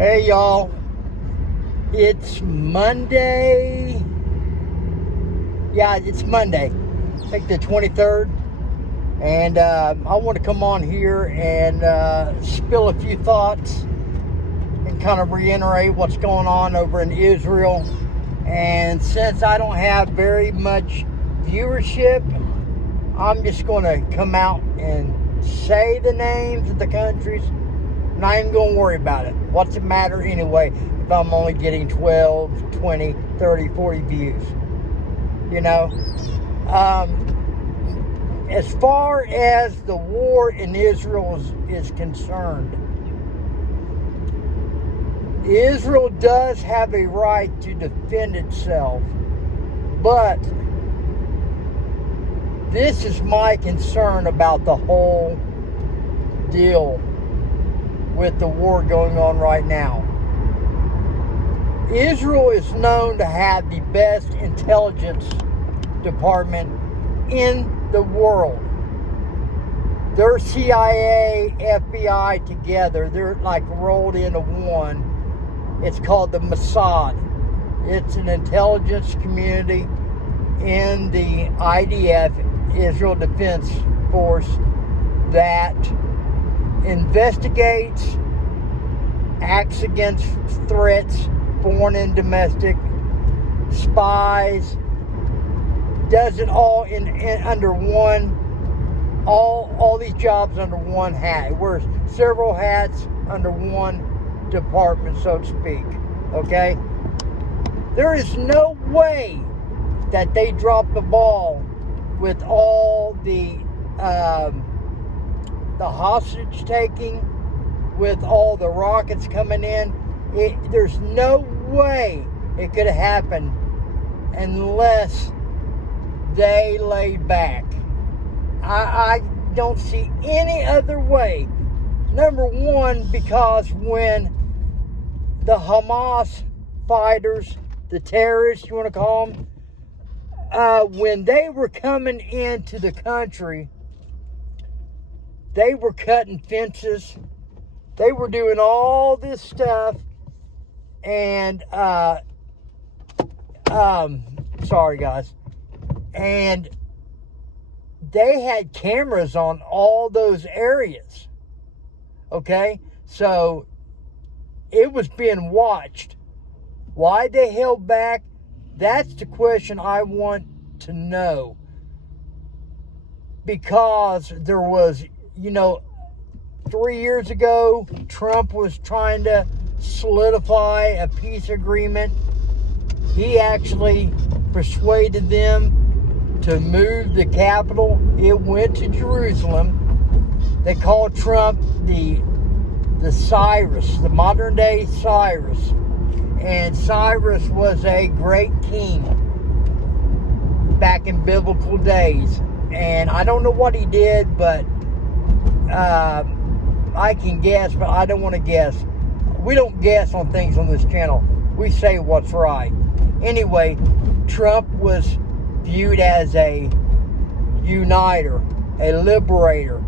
Hey y'all, it's Monday. Yeah, it's Monday, I think the 23rd. And I want to come on here and spill a few thoughts and kind of reiterate what's going on over in Israel. And since I don't have very much viewership, I'm just going to come out and say the names of the countries. Not even going to worry about it. What's it matter anyway if I'm only getting 12, 20, 30, 40 views? You know? As far as the war in Israel is concerned, Israel does have a right to defend itself. But this is my concern about the whole deal with the war going on right now. Israel is known to have the best intelligence department in the world. They're CIA, FBI together. They're like rolled into one. It's called the Mossad. It's an intelligence community in the IDF, Israel Defense Force, that investigates, acts against threats, foreign and domestic, spies, does it all in under one, all these jobs under one hat. It wears several hats under one department, so to speak. Okay? There is no way that they drop the ball with all the hostage taking, with all the rockets coming in. There's no way it could have happened unless they laid back. I don't see any other way. Number one, because when the Hamas fighters, the terrorists, you want to call them, when they were coming into the country, they were cutting fences. They were doing all this stuff. And, sorry guys. And they had cameras on all those areas. Okay? So, it was being watched. Why they held back? That's the question I want to know. Because there was, 3 years ago, Trump was trying to solidify a peace agreement. He actually persuaded them to move the capital. It went to Jerusalem. They called Trump the Cyrus, the modern day Cyrus. And Cyrus was a great king back in biblical days. And I don't know what he did, but I can guess, but I don't want to guess. We don't guess on things on this channel. We say what's right. Anyway, Trump was viewed as a uniter, a liberator.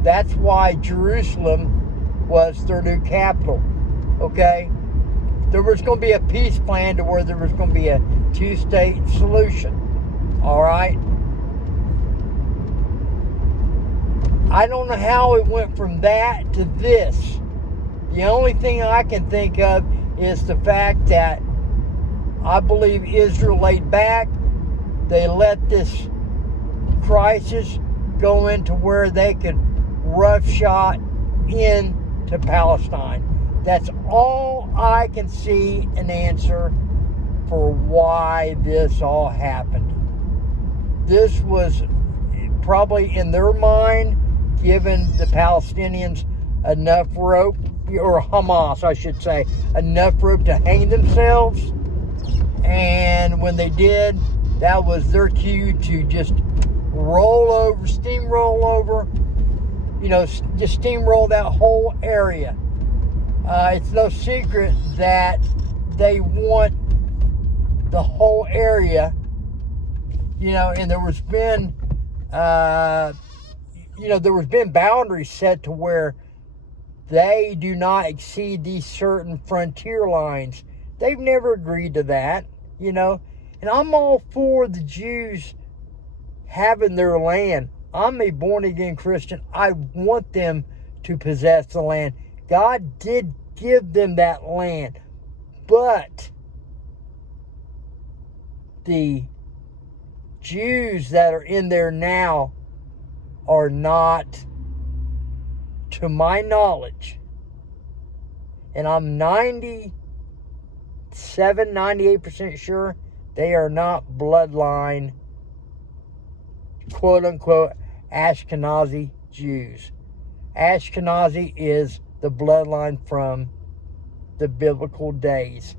That's why Jerusalem was their new capital. Okay? There was going to be a peace plan to where there was going to be a two-state solution. All right? I don't know how it went from that to this. The only thing I can think of is the fact that I believe Israel laid back. They let this crisis go into where they could roughshod into Palestine. That's all I can see an answer for why this all happened. This was probably in their mind giving the Palestinians enough rope, or Hamas, I should say, enough rope to hang themselves. And when they did, that was their cue to just roll over, steamroll over, just steamroll that whole area. It's no secret that they want the whole area, and there was been there was been boundaries set to where they do not exceed these certain frontier lines. They've never agreed to that, you know. And I'm all for the Jews having their land. I'm a born-again Christian. I want them to possess the land. God did give them that land. But the Jews that are in there now are not, to my knowledge, and I'm 98% sure they are not bloodline, quote-unquote, Ashkenazi Jews. Ashkenazi is the bloodline from the biblical days.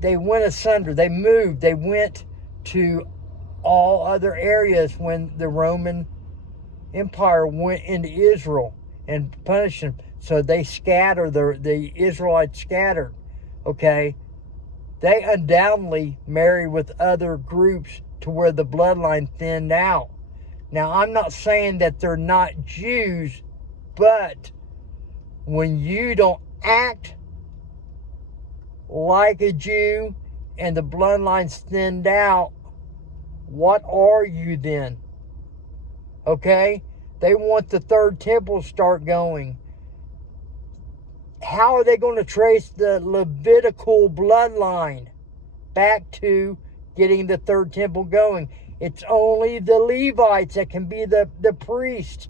They went asunder. They moved. They went to all other areas when the Roman Empire went into Israel and punished them. So they scattered. The Israelites scattered. Okay? They undoubtedly married with other groups to where the bloodline thinned out. Now, I'm not saying that they're not Jews, but when you don't act like a Jew and the bloodline's thinned out, what are you then? Okay? They want the third temple to start going. How are they going to trace the Levitical bloodline back to getting the third temple going? It's only the Levites that can be the priest.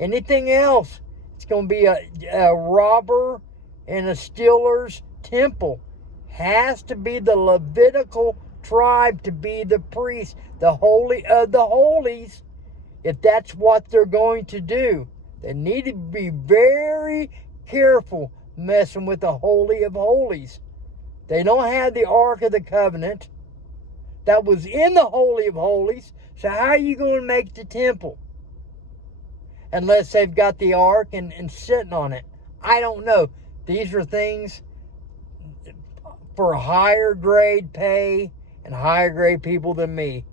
Anything else, it's going to be a robber and a stealer's temple. Has to be the Levitical tribe to be the priest, the holy of the holies, if that's what they're going to do. They need to be very careful messing with the Holy of Holies. They don't have the Ark of the Covenant that was in the Holy of Holies, so how are you going to make the temple? Unless they've got the Ark and sitting on it. I don't know. These are things for higher grade pay and higher grade people than me.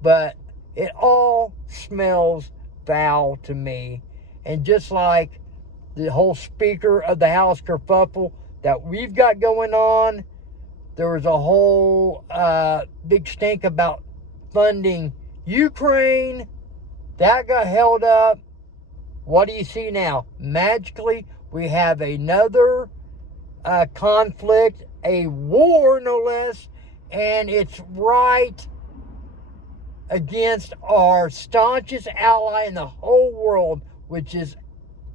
But it all smells foul to me. And just like the whole Speaker of the House kerfuffle that we've got going on, there was a whole big stink about funding Ukraine. That got held up. What do you see now? Magically, we have another conflict, a war no less, and it's right against our staunchest ally in the whole world, which is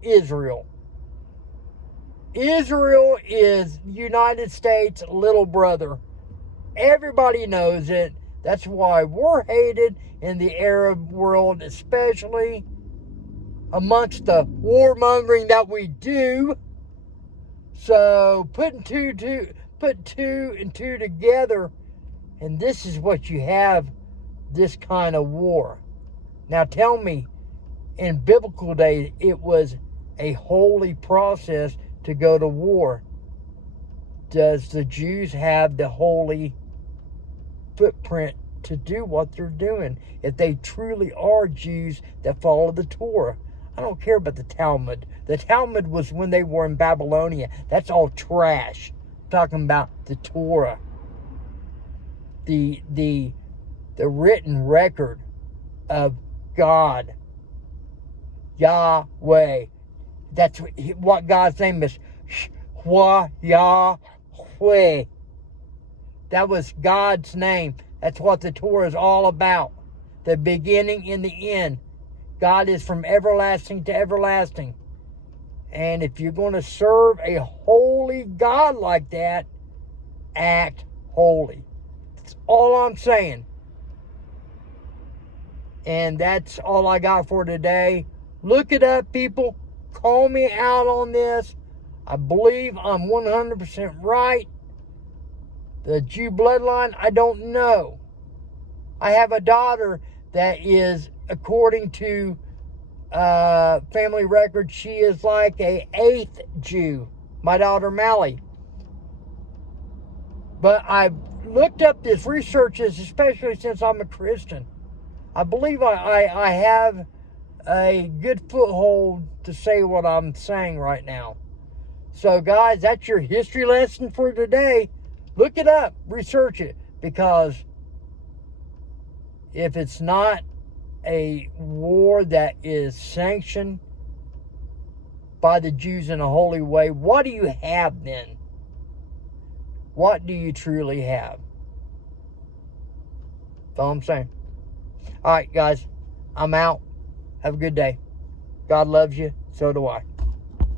Israel. Israel is United States' little brother. Everybody knows it. That's why we're hated in the Arab world, especially amongst the warmongering that we do. So put two and two together, and this is what you have, this kind of war. Now tell me, in biblical days, it was a holy process to go to war. Does the Jews have the holy footprint to do what they're doing? If they truly are Jews that follow the Torah. I don't care about the Talmud. The Talmud was when they were in Babylonia. That's all trash. I'm talking about the Torah. The written record of God. Yahweh. That's what God's name is. Yahweh. That was God's name. That's what the Torah is all about. The beginning and the end. God is from everlasting to everlasting. And if you're going to serve a holy God like that, act holy. That's all I'm saying. And that's all I got for today. Look it up, people. Call me out on this. I believe I'm 100% right. The Jew bloodline, I don't know. I have a daughter that is, according to family records, she is like a 8th Jew. My daughter Mally. But I've looked up this research, especially since I'm a Christian. I believe I have a good foothold to say what I'm saying right now. So, guys, that's your history lesson for today. Look it up, research it, because if it's not a war that is sanctioned by the Jews in a holy way, what do you have then? What do you truly have? That's all I'm saying. All right, guys, I'm out. Have a good day. God loves you. So do I.